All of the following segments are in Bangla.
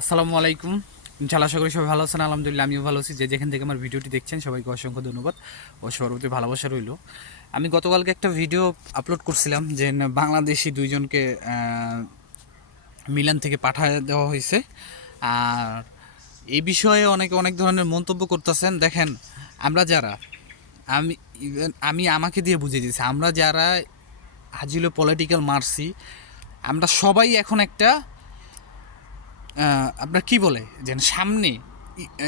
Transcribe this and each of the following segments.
আসসালামু আলাইকুম। ইনশাআল্লাহ আশা করি সবাই ভালো আছেন। আলহামদুলিল্লাহ আমিও ভালো আছি। যে যেখান থেকে আমার ভিডিওটি দেখছেন সবাইকে অসংখ্য ধন্যবাদ ও সবার প্রতি ভালোবাসা রইল। আমি গতকালকে একটা ভিডিও আপলোড করছিলাম যে বাংলাদেশি দুইজনকে মিলান থেকে পাঠিয়ে দেওয়া হয়েছে। আর এই বিষয়ে অনেকে অনেক ধরনের মন্তব্য করতেছেন। দেখেন, আমরা যারা আমি আমি আমাকে দিয়ে বুঝিয়ে দিয়েছি, আমরা যারা হাজিলো পলিটিক্যাল মার্সি, আমরা সবাই এখন একটা আপনার কি বলে যে সামনে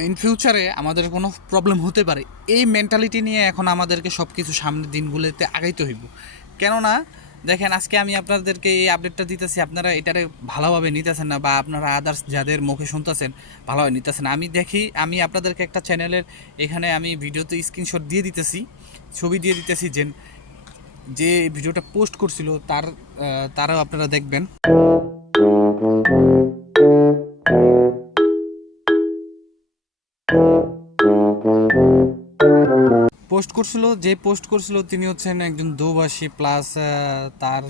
ইন ফিউচারে আমাদের কোনো প্রবলেম হতে পারে, এই মেন্টালিটি নিয়ে এখন আমাদেরকে সব কিছু সামনের দিনগুলোতে আগাইতে হইব। কেননা দেখেন, আজকে আমি আপনাদেরকে এই আপডেটটা দিতেছি, আপনারা এটারে ভালোভাবে নিতেছেন না, বা আপনারা আদার্স যাদের মুখে শুনতেছেন ভালোভাবে নিতেছেন। আমি আপনাদেরকে একটা চ্যানেলের এখানে আমি ভিডিওতে স্ক্রিনশট দিয়ে দিতেছি, ছবি দিয়ে দিতেছি, যে ভিডিওটা পোস্ট করছিল তারাও আপনারা দেখবেন। পোস্ট করছিল তিনি হচ্ছেন একজন দোভাষী প্লাস তার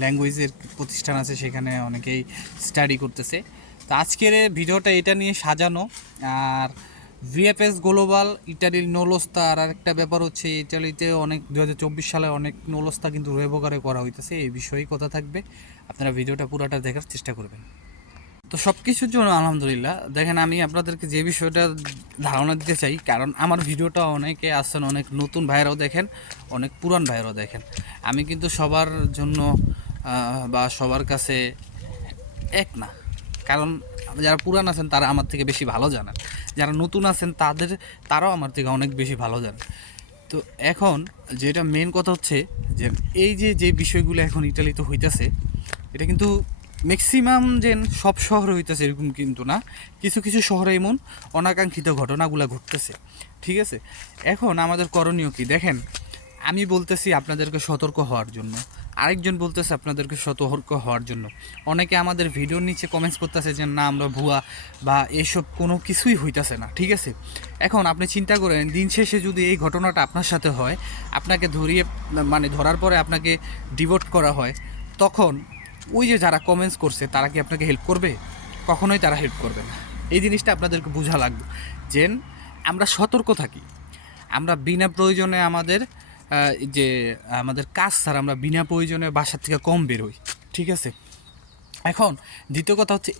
ল্যাঙ্গুয়েজের প্রতিষ্ঠান আছে, সেখানে অনেকেই স্টাডি করতেছে। তো আজকের ভিডিওটা এটা নিয়ে সাজানো। আর ভিএফএস গ্লোবাল ইটালির নৌলস্তা, আর একটা ব্যাপার হচ্ছে ইটালিতে অনেক 2024 সালে অনেক নৌলস্তা কিন্তু রেভোকারে করা হইতেছে, এই বিষয়েই কথা থাকবে। আপনারা ভিডিওটা পুরোটা দেখার চেষ্টা করবেন। তো সব কিছুর জন্য আলহামদুলিল্লাহ। দেখেন, আমি আপনাদেরকে যে বিষয়টা ধারণা দিতে চাই, কারণ আমার ভিডিওটা অনেকে আছেন, অনেক নতুন ভাইরাও দেখেন, অনেক পুরান ভাইরাও দেখেন। আমি কিন্তু সবার জন্য বা সবার কাছে এক না, কারণ যারা পুরান আছেন তারা আমার থেকে বেশি ভালো জানেন, যারা নতুন আছেন তারাও আমার থেকে অনেক বেশি ভালো জানেন। তো এখন যেটা মেন কথা হচ্ছে যে এই যে বিষয়গুলো এখন ইটালিতে হইতেছে, এটা কিন্তু ম্যাক্সিমাম যে সব শহরে হইতেছে এরকম কিন্তু না, কিছু কিছু শহরে এমন অনাকাঙ্ক্ষিত ঘটনাগুলো ঘটতেছে। ঠিক আছে, এখন আমাদের করণীয় কি? দেখেন, আমি বলতেছি আপনাদেরকে সতর্ক হওয়ার জন্য, আরেকজন বলতেছে আপনাদেরকে সতর্ক হওয়ার জন্য। অনেকে আমাদের ভিডিওর নিচে কমেন্টস করতেছে যে না, আমরা ভুয়া বা এসব কোনো কিছুই হইতেছে না। ঠিক আছে, এখন আপনি চিন্তা করেন, দিন শেষে যদি এই ঘটনাটা আপনার সাথে হয়, আপনাকে ধরার পরে আপনাকে ডিভোর্ট করা হয়, তখন ওই যে যারা কমেন্টস করছে তারা কি আপনাকে হেল্প করবে? কখনোই তারা হেল্প করবে না। এই জিনিসটা আপনাদেরকে বোঝা লাগবে যে আমরা সতর্ক থাকি। আমরা বিনা প্রয়োজনে যে আমাদের কাজ স্যার, আমরা বিনা প্রয়োজনে বাসার থেকে কম বেরোই। ঠিক আছে, এখন দ্বিতীয় কথা হচ্ছে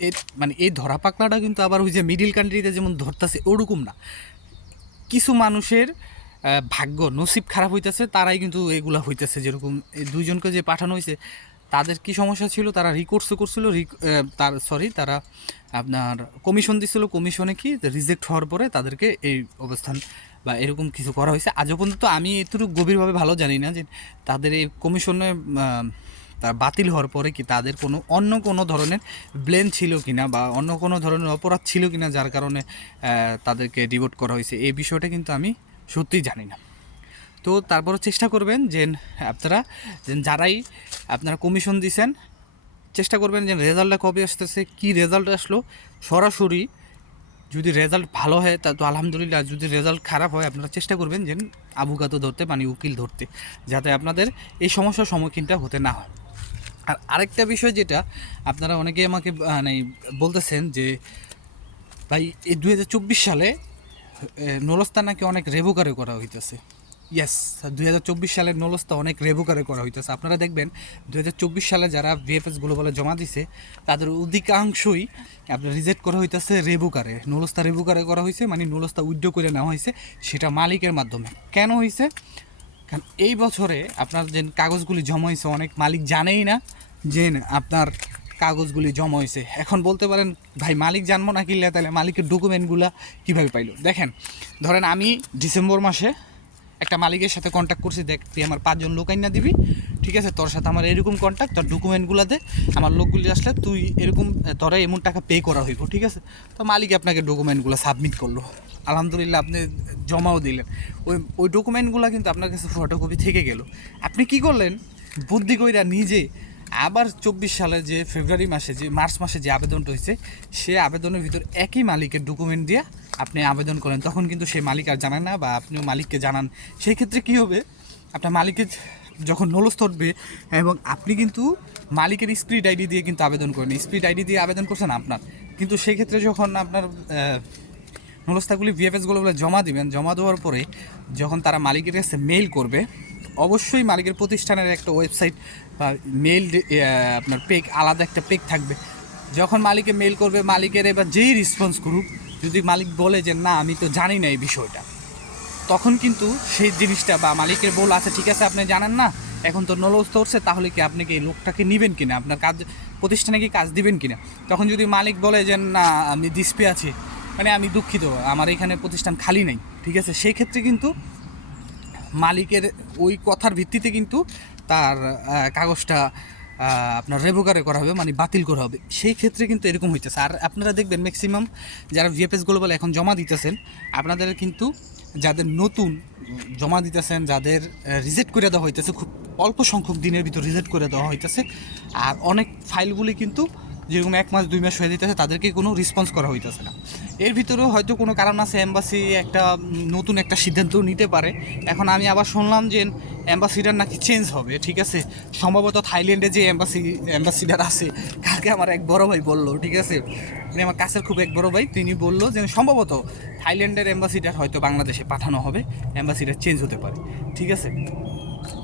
এই ধরা পাকলাটা কিন্তু আবার ওই যে মিডিল কান্ট্রিতে যেমন ধরতেছে ওরকম না। কিছু মানুষের ভাগ্য নসিব খারাপ হইতেছে, তারাই কিন্তু এগুলা হইতেছে। যেরকম এই দুইজনকে যে পাঠানো হয়েছে, তাদের কি সমস্যা ছিল? তারা রিকোর্সও করছিল, তারা আপনার কমিশন দিছিল, কমিশনে কি রিজেক্ট হওয়ার পরে তাদেরকে এই অবস্থান বা এরকম কিছু করা হয়েছে। আজও পর্যন্ত আমি এতটুকু গভীরভাবে ভালো জানি না যে তাদের এই কমিশনে তা বাতিল হওয়ার পরে কি তাদের অন্য কোনো ধরনের ব্লেম ছিল কিনা, বা অন্য কোনো ধরনের অপরাধ ছিল কিনা যার কারণে তাদেরকে ডিভোট করা হয়েছে, এই বিষয়টা কিন্তু আমি সত্যিই জানি না। তো তারপরে চেষ্টা করবেন যে আপনারা যারাই আপনারা কমিশন দিছেন, চেষ্টা করবেন যে রেজাল্টটা কবে আসতেছে, কি রেজাল্ট আসলো, সরাসরি যদি রেজাল্ট ভালো হয় তা তো আলহামদুলিল্লাহ, যদি রেজাল্ট খারাপ হয় আপনারা চেষ্টা করবেন যে আবুকাতো ধরতে, মানে উকিল ধরতে, যাতে আপনাদের এই সমস্যার সম্মুখীনটা হতে না হয়। আর আরেকটা বিষয় যেটা আপনারা অনেকেই আমাকে মানে বলতেছেন যে ভাই, এই 2024 সালে নলস্তা নাকি অনেক রেভোকারে করা হইতেছে। ইয়েস, 2024 সালের নলস্তা অনেক রেভোকারে করা হইতেছে। আপনারা দেখবেন 2024 সালে যারা ভিএফএস গ্লোবালে জমা দিছে তাদের অধিকাংশই আপনার রিজেক্ট করা হইতেছে রেভোকারে। নলস্তা রেভোকারে করা হয়েছে, মানে নলস্তা উইথড্র করে নেওয়া হয়েছে, সেটা মালিকের মাধ্যমে। কেন হয়েছে? কারণ এই বছরে আপনার যে কাগজগুলি জমা হয়েছে, অনেক মালিক জানেই না যে আপনার কাগজগুলি জমা হয়েছে। এখন বলতে পারেন ভাই, মালিক জানবো না কিনলে, তাহলে মালিকের ডকুমেন্টগুলো কীভাবে পাইলো? দেখেন, ধরেন আমি ডিসেম্বর মাসে একটা মালিকের সাথে কন্ট্যাক্ট করছি, দেখ তুই আমার 5 জন লোক আইনা দিবি, ঠিক আছে, তোর সাথে আমার এরকম কন্ট্যাক্ট, তোর ডকুমেন্টগুলো দে, আমার লোকগুলি আসলে তুই এরকম তোরা এমন টাকা পে করা হইব। ঠিক আছে, তো মালিক আপনাকে ডকুমেন্টগুলো সাবমিট করলো, আলহামদুলিল্লাহ আপনি জমাও দিলেন। ওই ডকুমেন্টগুলো কিন্তু আপনার কাছে ফটোকপি থেকে গেল। আপনি কি করলেন? বুদ্ধি কইরা নিজে আবার 24 সালে যে মার্চ মাসে যে আবেদনটা হয়েছে, সে আবেদনের ভিতর একই মালিকের ডকুমেন্ট দিয়ে আপনি আবেদন করেন, তখন কিন্তু সেই মালিক আর জানান না, বা আপনিও মালিককে জানান। সেই ক্ষেত্রে কী হবে? আপনার মালিকের যখন নলস ধরবে এবং আপনি কিন্তু মালিকের স্প্লিট আইডি দিয়ে কিন্তু আবেদন করেন, স্প্লিট আইডি দিয়ে আবেদন করছেন আপনার, কিন্তু সেই ক্ষেত্রে যখন আপনার নুলস্তাগুলি ভিএফএসগুলো বলে জমা দিবেন, জমা দেওয়ার পরে যখন তারা মালিকের কাছে মেইল করবে, অবশ্যই মালিকের প্রতিষ্ঠানের একটা ওয়েবসাইট বা মেইল আপনার পেক, আলাদা একটা পেক থাকবে। যখন মালিকে মেইল করবে, মালিকের এবার যেই রেসপন্স করুক, যদি মালিক বলে যে না আমি তো জানি না এই বিষয়টা, তখন কিন্তু সেই জিনিসটা বা মালিকের বল আচ্ছা ঠিক আছে আপনি জানেন না, এখন তো নলস্ত হচ্ছে, তাহলে কি আপনি কি এই লোকটাকে নেবেন কিনা, আপনার কাজ প্রতিষ্ঠানে কি কাজ দিবেন কিনা। তখন যদি মালিক বলে যে না আমি ডিসপে আছি, মানে আমি দুঃখিত আমার এখানে প্রতিষ্ঠান খালি নেই, ঠিক আছে, সেই ক্ষেত্রে কিন্তু মালিকের ওই কথার ভিত্তিতে কিন্তু তার কাগজটা আপনার রেভোকারে করা হবে, মানে বাতিল করা হবে। সেই ক্ষেত্রে কিন্তু এরকম হইতেছে। আর আপনারা দেখবেন ম্যাক্সিমাম যারা ভিএফএস গ্লোবাল এখন জমা দিতেছেন, আপনাদের কিন্তু যাদের নতুন জমা দিতেছেন, যাদের রিজেক্ট করে দেওয়া হইতেছে, খুব অল্প সংখ্যক দিনের ভিতর রিজেক্ট করে দেওয়া হইতেছে। আর অনেক ফাইলগুলি কিন্তু যেরকম 1 মাস 2 মাস হয়ে দিতেছে, তাদেরকে কোনো রেসপন্স করা হইতেছে না। এর ভিতরেও হয়তো কোনো কারণ আছে, এম্বাসি একটা নতুন একটা সিদ্ধান্ত নিতে পারে। এখন আমি আবার শুনলাম যে অ্যাম্বাসিডার নাকি চেঞ্জ হবে, ঠিক আছে, সম্ভবত থাইল্যান্ডে যে অ্যাম্বাসিডার আছে, কালকে আমার এক বড় ভাই বললো, ঠিক আছে, মানে আমার কাছের খুব এক বড় ভাই, তিনি বললো যে সম্ভবত থাইল্যান্ডের অ্যাম্বাসিডার হয়তো বাংলাদেশে পাঠানো হবে, অ্যাম্বাসিডার চেঞ্জ হতে পারে, ঠিক আছে।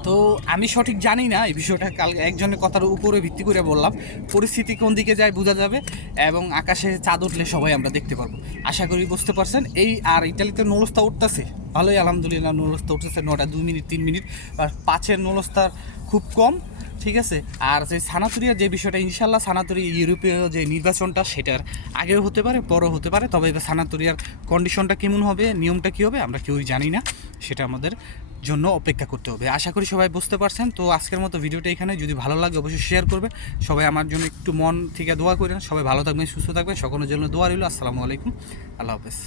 তো আমি সঠিক জানি না এই বিষয়টা, কাল একজনের কথার উপরে ভিত্তি করে বললাম, পরিস্থিতি কোন দিকে যায় বোঝা যাবে, এবং আকাশে চাঁদ উঠলে সবাই আমরা দেখতে পারবো, আশা করি বুঝতে পারছেন। এই আর ইটালিতে নলস্তা উঠতেছে ভালোই, আলহামদুলিল্লাহ নলস্তা উঠতেছে 9টা 2 মিনিট 3 মিনিট, আর 5-এর নলস্তার খুব কম, ঠিক আছে। আর যে সানাতুরিয়ার যে বিষয়টা, ইনশাল্লাহ সানাতুরি ইউরোপীয় যে নির্বাচনটা সেটার আগেও হতে পারে পরও হতে পারে, তবে এবার সানাতুরিয়ার কন্ডিশনটা কেমন হবে, নিয়মটা কী হবে আমরা কেউই জানি না, সেটা আমাদের জন্য অপেক্ষা করতে হবে। আশা করি সবাই বুঝতে পারছেন। তো আজকের মতো ভিডিওটা এখানে, যদি ভালো লাগে অবশ্যই শেয়ার করবে, সবাই আমার জন্য একটু মন থেকে দোয়া করেন, সবাই ভালো থাকবেন সুস্থ থাকবেন, সকলের জন্য দোয়া রইল। আসসালামু আলাইকুম, আল্লাহ হাফেজ।